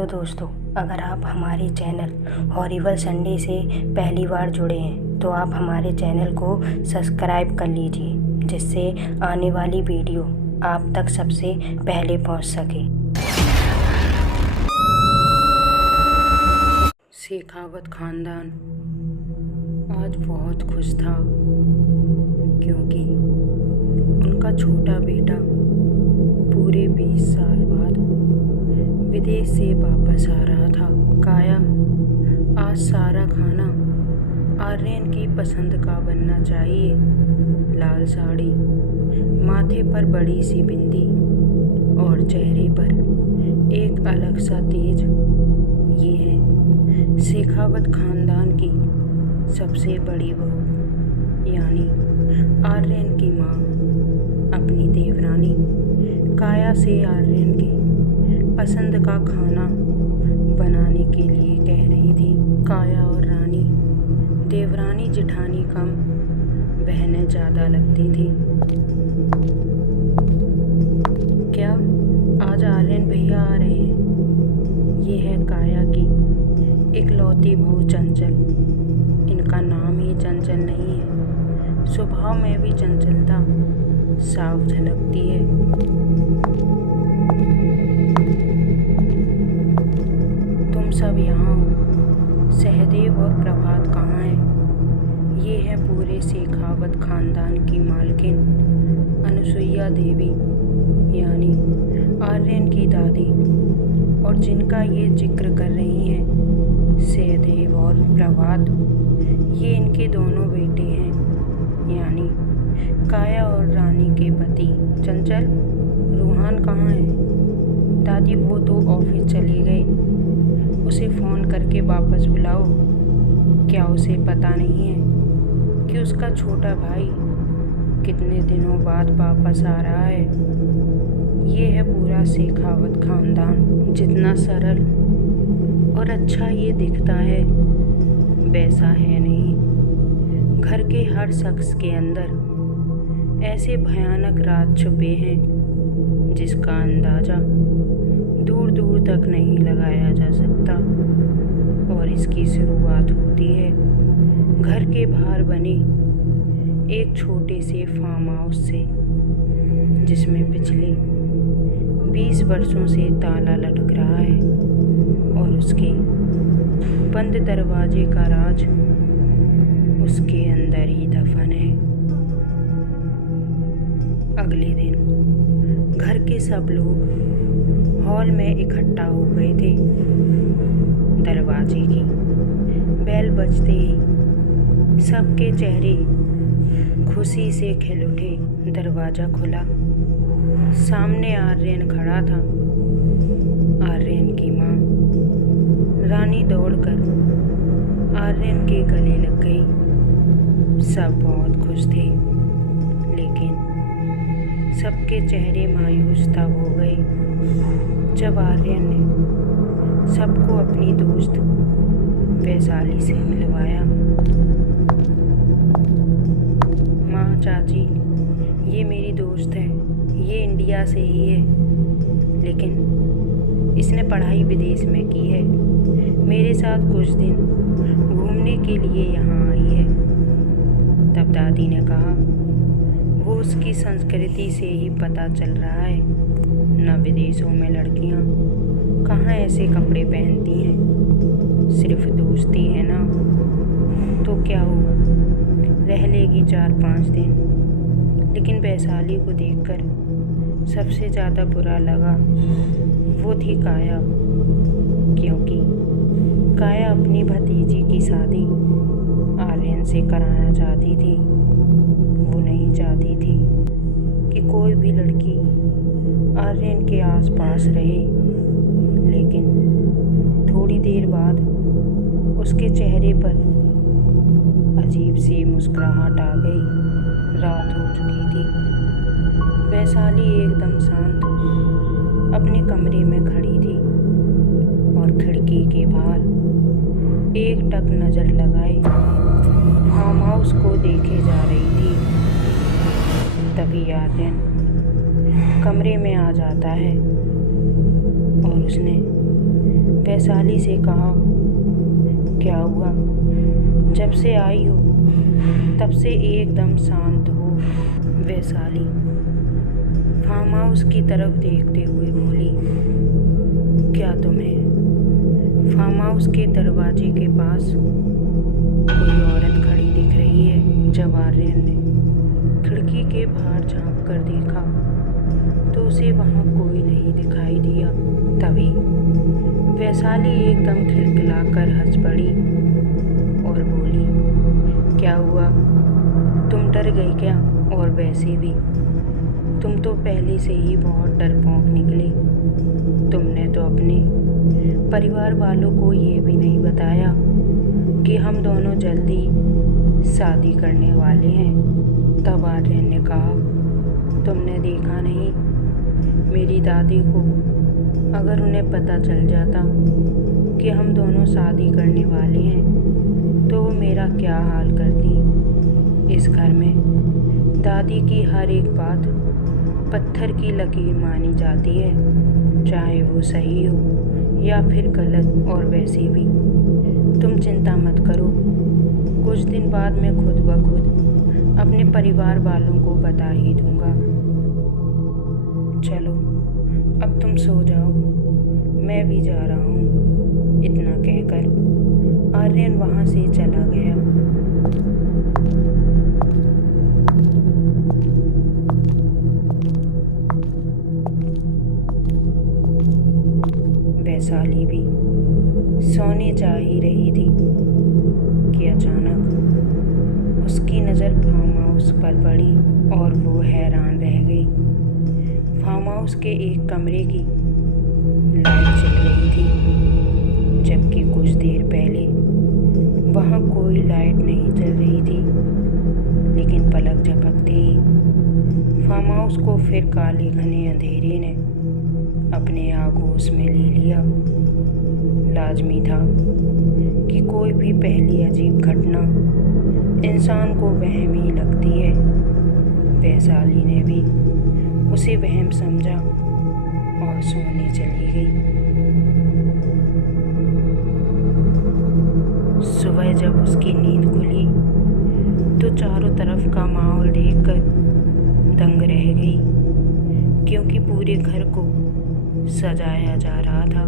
Hello दोस्तों, अगर आप हमारे चैनल हॉरिबल संडे से पहली बार जुड़े हैं तो आप हमारे चैनल को सब्सक्राइब कर लीजिए, जिससे आने वाली वीडियो आप तक सबसे पहले पहुंच सके। शेखावत खानदान आज बहुत खुश था क्योंकि उनका छोटा बेटा पूरे 20 साल बाद विदेश से वापस आ रहा था। काया, आज सारा खाना आर्यन की पसंद का बनना चाहिए। लाल साड़ी, माथे पर बड़ी सी बिंदी और चेहरे पर एक अलग सा तेज। ये है शेखावत खानदान की सबसे बड़ी बहू यानी आर्यन की माँ अपनी देवरानी काया से आर्यन के पसंद का खाना बनाने के लिए कह रही थी। काया और रानी देवरानी जिठानी कम, बहनें ज़्यादा लगती थी। क्या आज आर्यन भैया आ रहे हैं? ये है काया की इकलौती बहू चंचल। इनका नाम ही चंचल नहीं है, स्वभाव में भी चंचलता साफ झलकती है। तुम सब यहाँ हो, सहदेव और प्रभात कहाँ हैं? ये है पूरे शेखावत खानदान की मालकिन अनुसुईया देवी यानी आर्यन की दादी, और जिनका ये जिक्र कर रही हैं सहदेव और प्रभात, ये इनके दोनों बेटे हैं यानी काया और रानी के पति। चंचल, रूहान कहाँ है? दादी, वो तो ऑफिस चली गई, उसे फ़ोन करके वापस बुलाओ। क्या उसे पता नहीं है कि उसका छोटा भाई कितने दिनों बाद वापस आ रहा है? ये है पूरा शेखावत खानदान। जितना सरल और अच्छा ये दिखता है वैसा है नहीं। घर के हर शख्स के अंदर ऐसे भयानक राज छुपे हैं जिसका अंदाज़ा दूर दूर तक नहीं लगाया जा सकता। और इसकी शुरुआत होती है घर के बाहर बने एक छोटे से फार्म हाउस से, जिसमें पिछले 20 वर्षों से ताला लटक रहा है और उसके बंद दरवाजे का राज उसके अंदर ही दफन है। अगले दिन घर के सब लोग हॉल में इकट्ठा हो गए थे। दरवाजे की बेल बजते ही सबके चेहरे खुशी से खिल उठे। दरवाज़ा खुला, सामने आर्यन खड़ा था। आर्यन की माँ रानी दौड़कर आर्यन के गले लग गई। सब बहुत खुश थे, लेकिन सबके चेहरे मायूस तब हो गए जब आर्यन ने सबको अपनी दोस्त वैशाली से मिलवाया। माँ, चाची, ये मेरी दोस्त है, ये इंडिया से ही है, लेकिन इसने पढ़ाई विदेश में की है। मेरे साथ कुछ दिन घूमने के लिए यहाँ आई है। तब दादी ने कहा, वो उसकी संस्कृति से ही पता चल रहा है। न विदेशों में लड़कियाँ कहाँ ऐसे कपड़े पहनती हैं। सिर्फ दोस्ती है ना, तो क्या हुआ, रह लेगी 4-5 दिन। लेकिन वैशाली को देखकर सबसे ज़्यादा बुरा लगा वो थी काया, क्योंकि काया अपनी भतीजी की शादी आर्यन से कराना चाहती थी। वो नहीं चाहती थी कि कोई भी लड़की आर्यन के आसपास रहे, लेकिन थोड़ी देर बाद उसके चेहरे पर अजीब सी मुस्कुराहट आ गई। रात हो चुकी थी। वैशाली एकदम शांत अपने कमरे में खड़ी थी और खिड़की के बाहर एक टक नज़र लगाए फार्म हाउस को देखे जा रही थी। तभी आर्यन कमरे में आ जाता है और उसने वैशाली से कहा, क्या हुआ? जब से आई हो तब से एकदम शांत हो। वैशाली फार्म हाउस की तरफ देखते हुए बोली, क्या तुम्हें फार्म हाउस के दरवाजे के पास कोई औरत खड़ी दिख रही है? जब आर्यन ने खिड़की के बाहर झांक कर देखा तो उसे वहां कोई नहीं दिखाई दिया। तभी वैशाली एकदम खिलखिलाकर हंस पड़ी और बोली, क्या हुआ? तुम डर गई क्या? और वैसे भी तुम तो पहले से ही बहुत डरपोक निकले। तुमने तो अपने परिवार वालों को ये भी नहीं बताया कि हम दोनों जल्दी शादी करने वाले हैं। तब आर्यन ने कहा, तुमने देखा नहीं मेरी दादी को अगर उन्हें पता चल जाता कि हम दोनों शादी करने वाले हैं तो वो मेरा क्या हाल करती। इस घर में दादी की हर एक बात पत्थर की लकीर मानी जाती है, चाहे वो सही हो या फिर गलत। और वैसे भी तुम चिंता मत करो, कुछ दिन बाद मैं खुद ब खुद अपने परिवार वालों को बता ही दूंगा। चलो अब तुम सो जाओ, मैं भी जा रहा हूँ। इतना कहकर आर्यन वहाँ से चला गया। वैशाली भी सोने जा ही रही थी कि अचानक उसकी नज़र फार्म हाउस पर पड़ी और वो हैरान रह गई। फार्म हाउस के एक कमरे की लाइट जल रही थी, जबकि कुछ देर पहले वहाँ कोई लाइट नहीं जल रही थी। लेकिन पलक झपकते ही फार्म हाउस को फिर काले घने अंधेरे ने अपने आगोश में ले लिया। लाजमी था कि कोई भी पहली अजीब घटना इंसान को वहम ही लगती है। वैशाली ने भी उसे वहम समझा और सोने चली गई। सुबह जब उसकी नींद खुली तो चारों तरफ का माहौल देखकर दंग रह गई, क्योंकि पूरे घर को सजाया जा रहा था।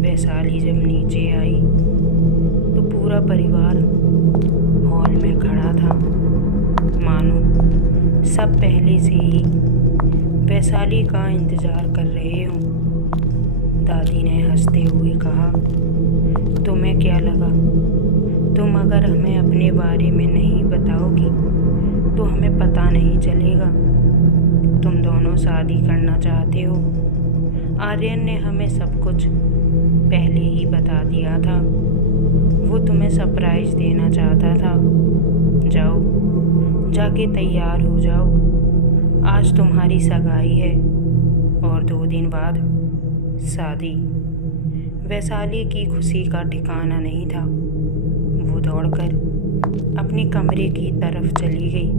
वैशाली जब नीचे आई तो पूरा परिवार हॉल में खड़ा था, मानो सब पहले से ही वैशाली का इंतजार कर रहे हों। दादी ने हंसते हुए कहा, तुम्हें क्या लगा? तुम अगर हमें अपने बारे में नहीं बताओगी तो हमें पता नहीं चलेगा। तुम दोनों शादी करना चाहते हो। आर्यन ने हमें सब कुछ पहले ही बता दिया था। वो तुम्हें सरप्राइज देना चाहता था। जाओ, जाके तैयार हो जाओ। आज तुम्हारी सगाई है और 2 दिन बाद शादी। वैशाली की खुशी का ठिकाना नहीं था। वो दौड़कर अपने कमरे की तरफ चली गई।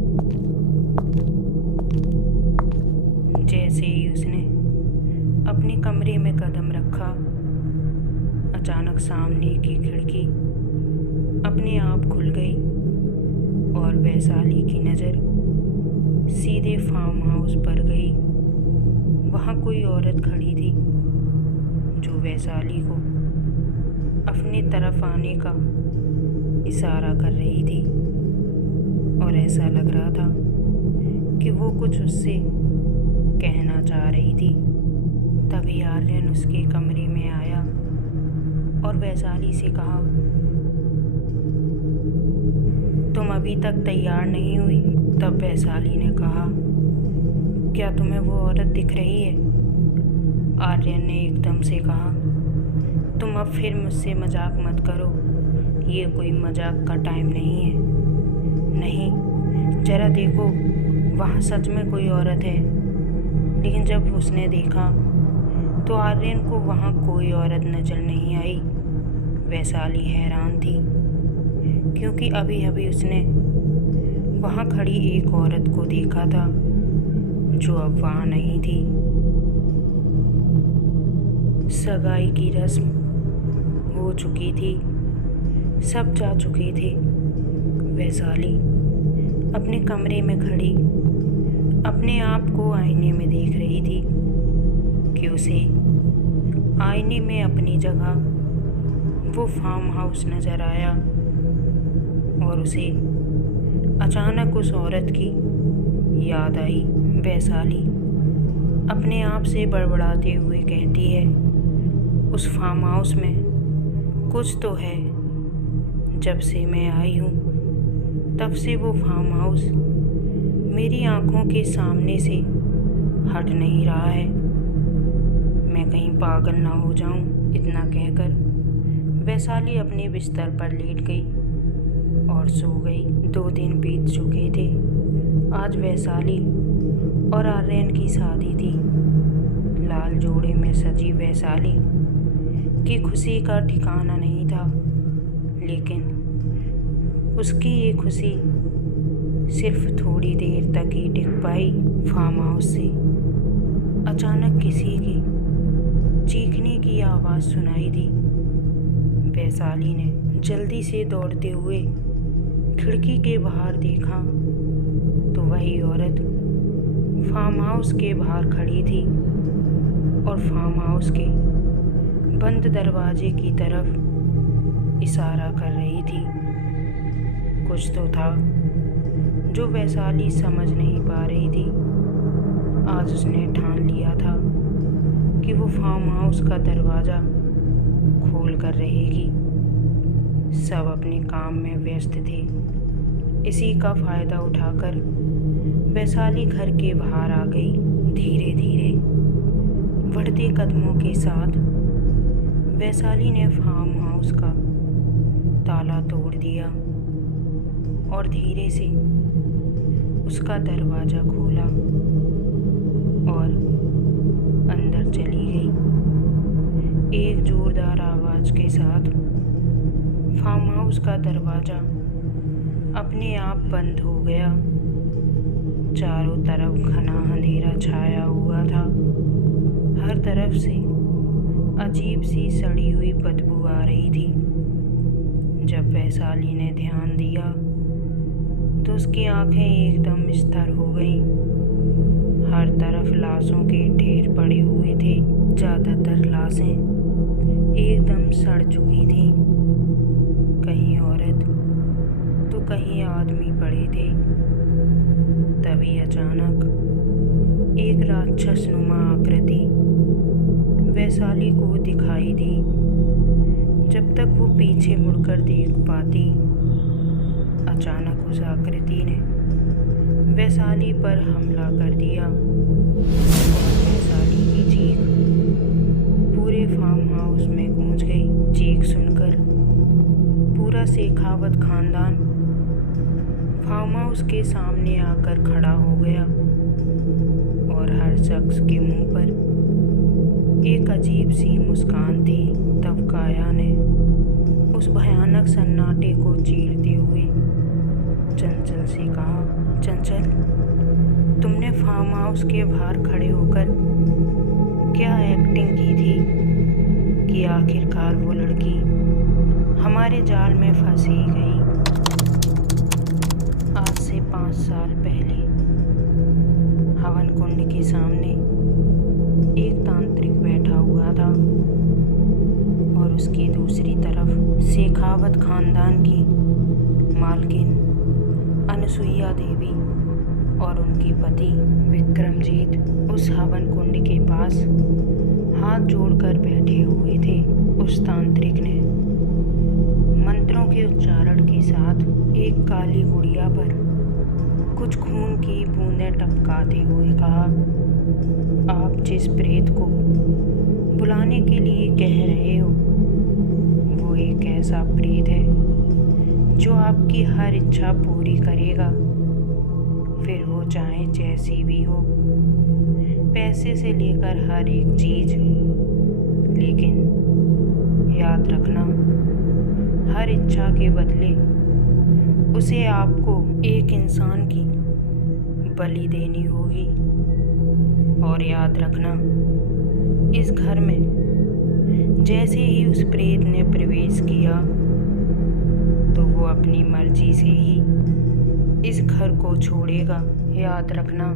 जैसे ही उसने अपने कमरे में कदम रखा, अचानक सामने की खिड़की अपने आप खुल गई और वैशाली की नज़र सीधे फार्म हाउस पर गई। वहाँ कोई औरत खड़ी थी जो वैशाली को अपनी तरफ आने का इशारा कर रही थी और ऐसा लग रहा था कि वो कुछ उससे कहना चाह रही थी। तभी आर्यन उसके कमरे में आया और वैशाली से कहा, तुम अभी तक तैयार नहीं हुई? तब वैशाली ने कहा, क्या तुम्हें वो औरत दिख रही है? आर्यन ने एकदम से कहा, तुम अब फिर मुझसे मजाक मत करो, ये कोई मजाक का टाइम नहीं है। नहीं, जरा देखो, वहाँ सच में कोई औरत है। लेकिन जब उसने देखा तो आर्यन को वहाँ कोई औरत नजर नहीं आई। वैशाली हैरान थी, क्योंकि अभी अभी उसने वहाँ खड़ी एक औरत को देखा था जो अब वहाँ नहीं थी। सगाई की रस्म हो चुकी थी, सब जा चुके थे। वैशाली अपने कमरे में खड़ी अपने आप को आईने में देख रही थी कि उसे आईने में अपनी जगह वो फार्म हाउस नजर आया और उसे अचानक उस औरत की याद आई। वैशाली अपने आप से बड़बड़ाते हुए कहती है, उस फार्म हाउस में कुछ तो है। जब से मैं आई हूँ तब से वो फार्म हाउस मेरी आंखों के सामने से हट नहीं रहा है। मैं कहीं पागल ना हो जाऊं। इतना कहकर वैशाली अपने बिस्तर पर लेट गई और सो गई। 2 दिन बीत चुके थे। आज वैशाली और आर्यन की शादी थी। लाल जोड़े में सजी वैशाली की खुशी का ठिकाना नहीं था, लेकिन उसकी ये खुशी सिर्फ थोड़ी देर तक ही टिक पाई। फार्म हाउस से अचानक किसी की चीखने की आवाज़ सुनाई दी। वैशाली ने जल्दी से दौड़ते हुए खिड़की के बाहर देखा तो वही औरत फार्म हाउस के बाहर खड़ी थी और फार्म हाउस के बंद दरवाजे की तरफ इशारा कर रही थी। कुछ तो था जो वैशाली समझ नहीं पा रही थी। आज उसने ठान लिया था कि वो फार्म हाउस का दरवाज़ा खोल कर रहेगी। सब अपने काम में व्यस्त थे। इसी का फ़ायदा उठाकर वैशाली घर के बाहर आ गई। धीरे धीरे बढ़ते कदमों के साथ वैशाली ने फार्म हाउस का ताला तोड़ दिया और धीरे से उसका दरवाज़ा खोला और अंदर चली गई। एक जोरदार आवाज़ के साथ फार्म हाउस का दरवाज़ा अपने आप बंद हो गया। चारों तरफ घना अंधेरा छाया हुआ था। हर तरफ से अजीब सी सड़ी हुई बदबू आ रही थी। जब वैशाली ने ध्यान दिया तो उसकी आंखें एकदम स्थिर हो गईं। हर तरफ लाशों के ढेर पड़े हुए थे। ज़्यादातर लाशें एकदम सड़ चुकी थीं। कहीं औरत तो कहीं आदमी पड़े थे। तभी अचानक एक राक्षसनुमा आकृति वैशाली को दिखाई दी। जब तक वो पीछे मुड़कर देख पाती, अचानक उस आकृति ने वैशाली पर हमला कर दिया। वैशाली की चीख पूरे फार्म हाउस में गूंज गई। चीख सुनकर पूरा शेखावत खानदान फार्म हाउस के सामने आकर खड़ा हो गया और हर शख्स के मुंह पर एक अजीब सी मुस्कान थी। तब काया ने उस भयानक सन्नाटे को चीरते हुए चंचल से कहा, चंचल, तुमने फार्म हाउस के बाहर खड़े होकर क्या एक्टिंग की थी कि आखिरकार वो लड़की हमारे जाल में फंस ही गई। आज से 5 साल पहले हवन कुंड के सामने एक तांत्रिक बैठा हुआ था और उसकी दूसरी तरफ शेखावत खानदान की मालकिन अनुसुईया देवी और उनके पति विक्रमजीत उस हवन कुंड के पास हाथ जोड़कर बैठे हुए थे। उस तांत्रिक ने मंत्रों के उच्चारण के साथ एक काली गुड़िया पर कुछ खून की बूंदें टपकाते हुए कहा, आप जिस प्रेत को बुलाने के लिए कह रहे हो वो एक ऐसा प्रेत है जो आपकी हर इच्छा पूरी करेगा, फिर वो चाहे जैसी भी हो, पैसे से लेकर हर एक चीज। लेकिन याद रखना, हर इच्छा के बदले उसे आपको एक इंसान की बलि देनी होगी। और याद रखना, इस घर में जैसे ही उस प्रेत ने प्रवेश किया तो वो अपनी मर्जी से ही इस घर को छोड़ेगा। याद रखना,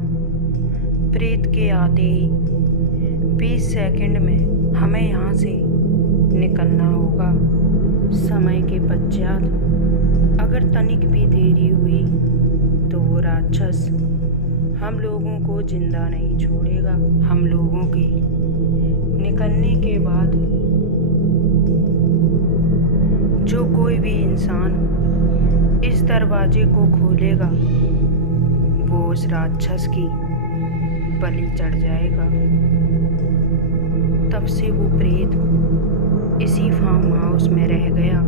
प्रेत के आते ही 20 सेकंड में हमें यहाँ से निकलना होगा। समय के पश्चात अगर तनिक भी देरी हुई तो वो राक्षस हम लोगों को जिंदा नहीं छोड़ेगा। हम लोगों के निकलने के बाद जो कोई भी इंसान इस दरवाजे को खोलेगा वो उस राक्षस की बलि चढ़ जाएगा। तब से वो प्रेत इसी फार्म हाउस में रह गया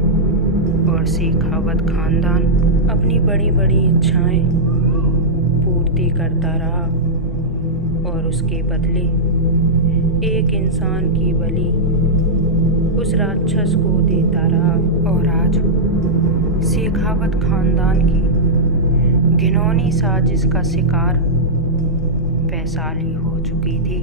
और शेखावत खानदान अपनी बड़ी बड़ी इच्छाएं पूर्ति करता रहा और उसके बदले एक इंसान की बलि उस राक्षस को देता रहा। और आज शेखावत खानदान की घिनौनी साजिश का शिकार वैशाली हो चुकी थी।